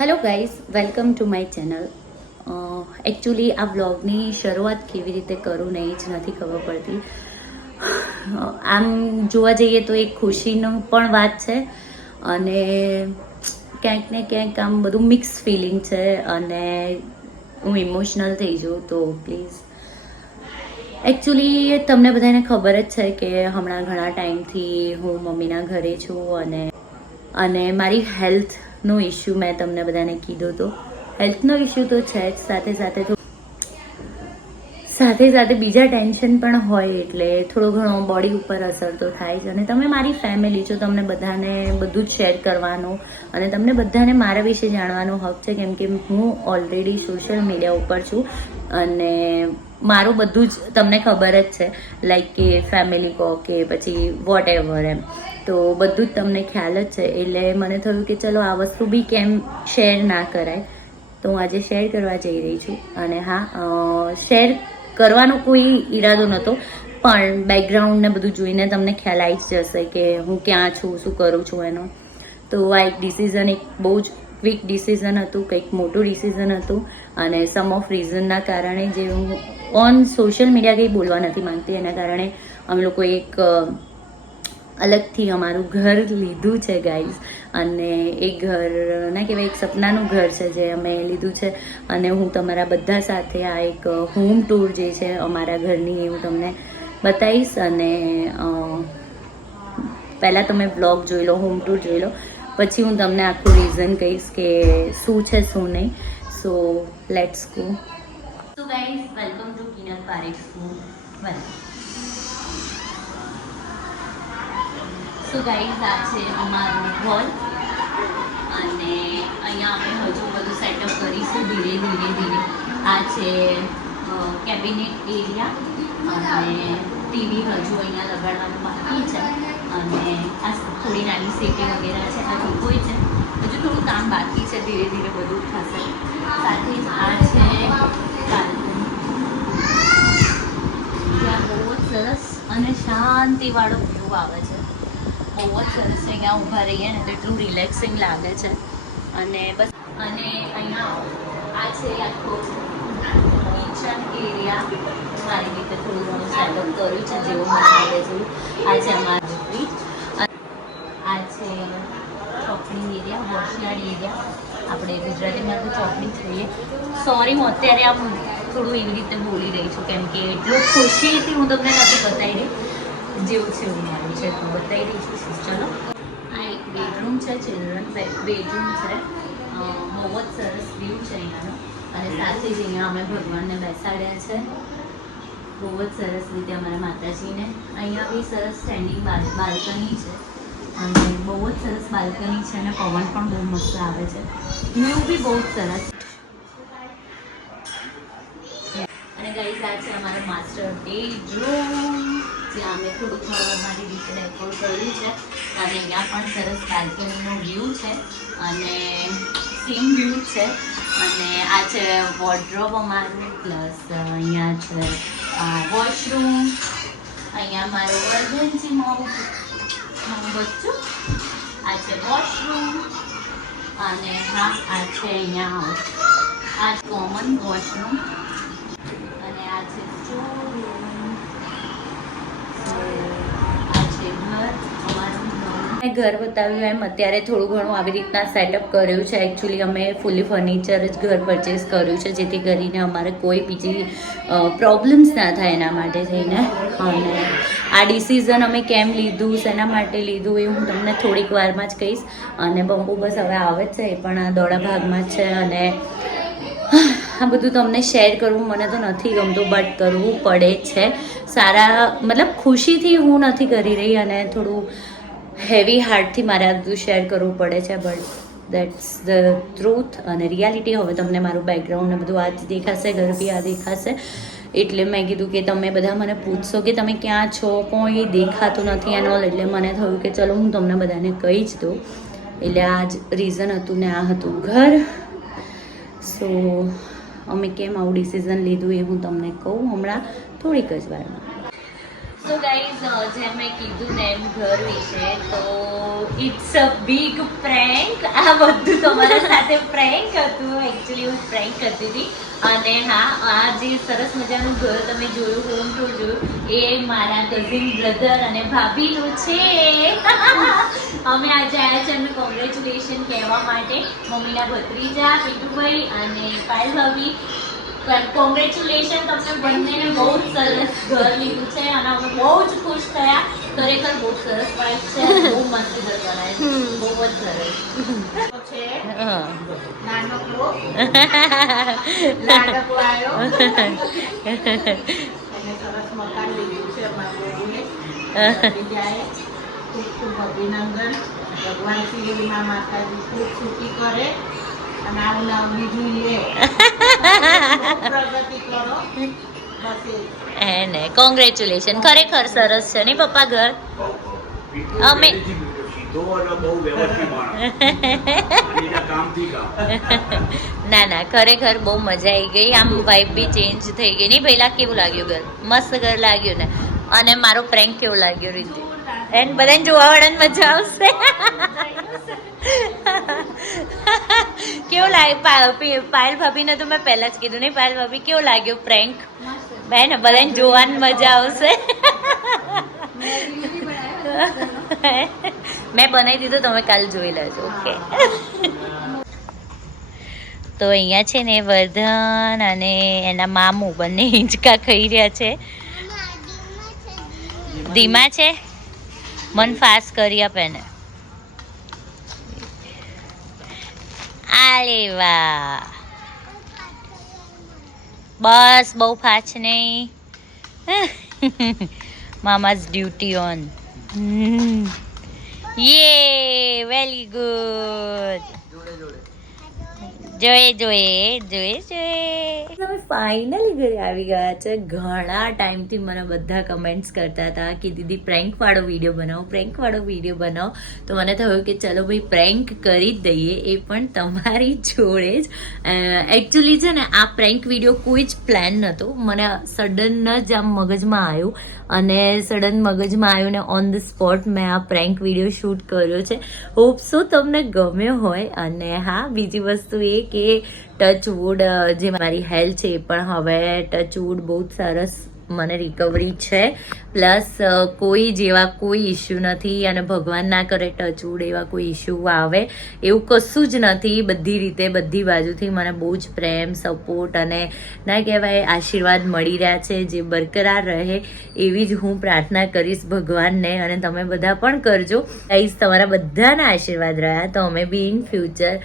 Hello guys, welcome to my channel. Actually આ વ્લોગની શરૂઆત કેવી રીતે કરું ને એ જ નથી ખબર પડતી. આમ જોવા જઈએ તો એક ખુશીનો પણ વાત છે અને ક્યાંક ને ક્યાંક આમ બધું મિક્સ ફિલિંગ છે અને હું ઇમોશનલ થઈ જાઉં તો પ્લીઝ. એકચ્યુઅલી તમને બધાને ખબર જ છે કે હમણાં ઘણા ટાઈમથી હું મમ્મીના ઘરે છું અને મારી હેલ્થનો ઇશ્યુ મેં તમને બધાને કીધું તો હેલ્થનો ઇશ્યુ તો છે જ, સાથે સાથે બીજા ટેન્શન પણ હોય એટલે થોડો ઘણો બોડી ઉપર અસર તો થાય જ. અને તમે મારી ફેમિલી છો, તમને બધાને બધું જ શેર કરવાનું અને તમને બધાને મારા વિશે જાણવાનો હક છે, કેમ કે હું ઓલરેડી સોશિયલ મીડિયા ઉપર છું અને મારું બધું જ તમને ખબર જ છે, લાઈક કે ફેમિલી કહો કે પછી વોટ એવર એમ, તો બધું જ તમને ખ્યાલ જ છે. એટલે મને થયું કે ચલો આ વસ્તુ બી કેમ શેર ના કરાય, તો હું આજે શેર કરવા જઈ રહી છું. અને હા, શેર કરવાનો કોઈ ઈરાદો નહોતો, પણ બેકગ્રાઉન્ડ ને બધું જોઈને તમને ખ્યાલ આવી જ જશે કે હું ક્યાં છું, શું કરું છું એનો. તો આ એક ડિસિઝન, એક બહુ જ ક્વિક ડિસિઝન હતું, કંઈક મોટું ડિસિઝન હતું અને સમ ઓફ રીઝનના કારણે જે હું ઓન સોશિયલ મીડિયા કંઈ બોલવા નથી માંગતી, એના કારણે અમે લોકો એક અલગથી અમારું ઘર લીધું છે ગાઈઝ. અને એ ઘર ના કહેવાય, એક સપનાનું ઘર છે જે અમે લીધું છે. અને હું તમારા બધા સાથે આ એક હોમ ટૂર જે છે અમારા ઘરની એ હું તમને બતાવીશ. અને પહેલાં તમે બ્લોગ જોઈ લો, હોમ ટૂર જોઈ લો, પછી હું તમને આખું રીઝન કહીશ કે શું છે શું નહીં. So let's go. So guys, welcome to Kinal Parekh home. So guys, આ છે અમારું હોલ અને અહીંયા અમે હજુ બધું સેટઅપ કરીશું ધીરે. આ છે કેબિનેટ એરિયા અને ટીવી હજુ અહીંયા લગાડવાનું બાકી છે અને આ થોડી નાની સેટિંગ વગેરે છે, આ કોઈ છે, હજુ થોડું કામ બાકી છે, ધીરે બધું થશે. સાથે જ આ છે બાલ્કની, ત્યાં બહુ જ સરસ અને શાંતિવાળો વ્યૂ આવે છે, બહુ જ સરસ છે. અહીંયા ઊભા રહીએ ને તો એટલું રિલેક્સિંગ લાગે છે. અને બસ, અને અહીંયા આ છે આખો કિચન એરિયા, મારી રીતે થોડું ઘણું સેટઅપ કર્યું છે જેવું મને આવે જેવું. આ છે અમારું ફ્રીજ, આ છે ચોકડી એરિયા, વોશયાર્ડ એરિયા, આપણે ગુજરાતીમાં તો ચોકડી જોઈએ. સોરી, હું અત્યારે આમ થોડું એવી રીતે બોલી રહી છું કેમ કે એટલું ખુશીથી હું તમને નથી બતાવી રહી, જેવું છે એવું મારું છે તો બતાવી રહી છું. ચલો, આ એક બેડરૂમ છે, ચિલ્ડ્રન બેડરૂમ છે, બહુ જ સરસ વ્યૂ છે અહીંયાનો. અને સાથે જ અહીંયા અમે ભગવાનને બેસાડ્યા છે, બહુ જ સરસ રીતે અમારા માતાજીને. અહીંયા બી સરસ સ્ટેન્ડિંગ બાલ્કની છે અને બહુ જ સરસ બાલ્કની છે અને પવન પણ બહુ મસ્ત આવે છે, વ્યૂ બી બહુ જ સરસ. અને ગાઈઝ, આ છે અમારો માસ્ટર બેડરૂમ, જ્યાં અમે થોડું ઘણું અમારી રીતે ડેકોર કર્યું છે. અને અહીંયા પણ સરસ બાલ્કનીનો વ્યૂ છે અને સેમ વ્યૂ છે. અને આ છે વોર્ડરોબ અમારું, પ્લસ અહીંયા છે વોશરૂમ, અહીંયા મારું વર્જન્સી બચ્ચું, આ છે વોશરૂમ. અને હા, આ છે અહીંયા આ કોમન વોશરૂમ અને આ છે સ્ટોરરૂમ. આ છે ઘર અમારું. મેં ઘર બતાવ્યું એમ અત્યારે થોડું ઘણું આવી રીતના સેટઅપ કર્યું છે. એકચ્યુઅલી અમે ફૂલી ફર્નિચર જ ઘર પરચેસ કર્યું છે, જેથી કરીને અમારે કોઈ બીજી પ્રોબ્લેમ્સ ના થાય એના માટે થઈને. અને આ ડિસિઝન અમે કેમ લીધું, શેના માટે લીધું, એ હું તમને થોડીક વારમાં જ કહીશ. અને બંબુ બસ હવે આવે જ છે, એ પણ આ દોડા ભાગમાં જ છે. અને આ બધું તમને શેર કરવું મને તો નથી ગમતું, બટ કરવું પડે છે. મતલબ ખુશીથી હું નથી કરી રહી અને થોડું હેવી હાર્ટથી મારે આ બધું શેર કરવું પડે છે, બટ દેટ્સ ધ ટ્રુથ અને રિયાલિટી. હવે તમને મારું બેકગ્રાઉન્ડ ને બધું આ જ દેખાશે, ઘર બી આ દેખાશે. એટલે મેં કીધું કે તમે બધા મને પૂછશો કે તમે ક્યાં છો, કોઈ દેખાતું નથી એનો, એટલે મને થયું કે ચલો હું તમને બધાને કહી જ દઉં. એટલે આ જ રીઝન હતું ને આ હતું ઘર. સો અમે કેમ આવું ડિસિઝન લીધું એ હું તમને કહું હમણાં થોડીક જ વારમાં. સો ગાઈઝ જેમ મેં કીધું ને એમ ઘર વિશે તો ઇટ્સ અ બિગ પ્રેન્ક. આ બધું તમારા સાથે પ્રેન્ક હતું. એકચ્યુઅલી હું પ્રેન્ક કરતી હતી. અને હા, આ જે સરસ મજાનું ઘર તમે જોયું, હોમ ટૂર જોયું, એ મારા કઝિન બ્રધર અને ભાભીનું છે. અમે આજે આવ્યા છે એમને કોંગ્રેચ્યુલેશન કહેવા માટે. મમ્મીના ભત્રીજા પીટુભાઈ અને પાયલ ભાભી, કોંગ્રેચ્યુલેશન. તમને બંનેને બહુ જ સરસ ઘર લીધું છે અને અમે બહુ જ ખુશ થયા. ખરેખર બહુ સરસ વાઇફ છે, બહુ મસ્ત ઘર બનાવે છે, બહુ જ સરસ છે. નાનકડો લાડકો આવ્યો અને સરસ મકાન લીધું છે અમારા બહુએ. બીજાએ ખૂબ ખૂબ અભિનંદન. ભગવાન શ્રી મા માતાજી ખૂબ સુખી કરે અને આવું નામ બીજું લે. પ્રગતિ કરો બસ. એને કોંગ્રેચ્યુલેશન. ખરેખર સરસ છે ને પપ્પા ઘર. અમે ના ના, ખરેખર બહુ મજા આવી ગઈ. આમ વાઇબ બી ચેન્જ થઈ ગઈ. નહીં પહેલા કેવું લાગ્યું ઘર? મસ્ત ઘર લાગ્યું ને. અને મારો પ્રેન્ક કેવો લાગ્યો રીતિ? એન્ડ બધાને જોવા વાળાને મજા આવશે. કેવું લાગ્યું પાયલ ભાભીને? તો મેં પહેલા જ કીધું નહીં પાયલ ભાભી, કેવું લાગ્યું પ્રેન્ક? બેન બધાને જોવાની મજા આવશે. મેં બનાવી દીધું, તમે કાલ જોઈ લેજો. ઓકે. તો અહીંયા છે ને વર્ધન અને એના મામું બંને હિંચકા ખાઈ રહ્યા છે. ધીમા છે, મન ફાસ્ટ કરી આપે ને. આલે વાહ, બસ બહુ ફાસ્ટ નહીં. મામા's duty on. યે, વેરી ગુડ. જોઈએ. તમે ફાઇનલી ઘરે આવી ગયા છે. ઘણા ટાઈમથી મને બધા કમેન્ટ્સ કરતા હતા કે દીદી પ્રેન્ક વાળો વિડીયો બનાવો. તો મને થયું કે ચલો ભાઈ પ્રેન્ક કરી જ દઈએ, એ પણ તમારી જોડે જ. એકચ્યુઅલી છે ને આ પ્રેન્ક વિડીયો કોઈ જ પ્લાન નહોતો. મને સડન જ આમ મગજમાં આવ્યું અને સડન મગજમાં આવ્યું ને ઓન ધ સ્પોટ મેં આ પ્રેન્ક વિડીયો શૂટ કર્યો છે. હોપ સો તમને ગમ્યો હોય. અને હા, બીજી વસ્તુ એ કે ટચ વુડ જે મારી હેલ્થ છે એ પણ હવે ટચ વુડ બહુ જ સરસ મને રિકવરી છે. પ્લસ કોઈ ઇશ્યુ નથી અને ભગવાન ના કરે ટચ વુડ એવા કોઈ ઇશ્યુ આવે એવું કશું જ નથી. બધી રીતે બધી બાજુથી મને બહુ જ પ્રેમ, સપોર્ટ અને ના કહેવાય આશીર્વાદ મળી રહ્યા છે, જે બરકરાર રહે એવી જ હું પ્રાર્થના કરીશ ભગવાનને. અને તમે બધા પણ કરજો ગાઈઝ. તમારા બધાના આશીર્વાદ રહ્યા તો અમે બી ઇન ફ્યુચર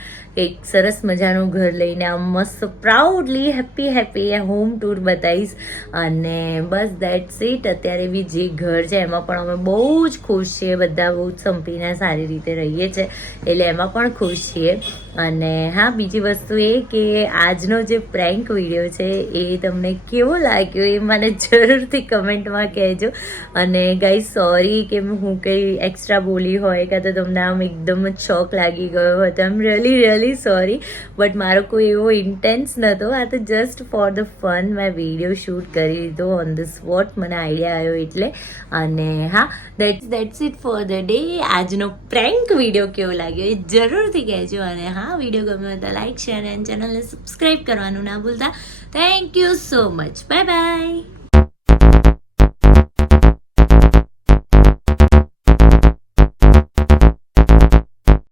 એક સરસ મજાનું ઘર લઈને આમ મસ્ત પ્રાઉડલી હેપી હોમ ટૂર બતાવીશ. અને બસ દેટ્સ ઇટ. અત્યારે બી જે ઘર છે એમાં પણ અમે બહુ જ ખુશ છીએ. બધા બહુ જ સંપીને સારી રીતે રહીએ છીએ, એટલે એમાં પણ ખુશ છીએ. અને હા, બીજી વસ્તુ એ કે આજનો જે પ્રેન્ક વિડીયો છે એ તમને કેવો લાગ્યો એ મને જરૂરથી કમેન્ટમાં કહેજો. અને ગાઈઝ સોરી કે હું કંઈ એક્સ્ટ્રા બોલી હોય કાં તો તમને આમ એકદમ જ શોક લાગી ગયો હોય તો આમ રિયલી સોરી. બટ મારો કોઈ એવો ઇન્ટેન્સ નહોતો. આ તો જસ્ટ ફોર ધ ફન મેં વિડીયો શૂટ કરી દીધો ઓન ધ સ્પોટ. મને આઈડિયા આવ્યો એટલે. અને હા, that's it for the day. આજનો પ્રેન્ક વિડીયો કેવો લાગ્યો એ જરૂરથી કહેજો. અને હા, વિડીયો ગમ્યો તો લાઈક, શેર એન્ડ ચેનલને સબસ્ક્રાઈબ કરવાનું ના ભૂલતા. Thank you so much. Bye bye.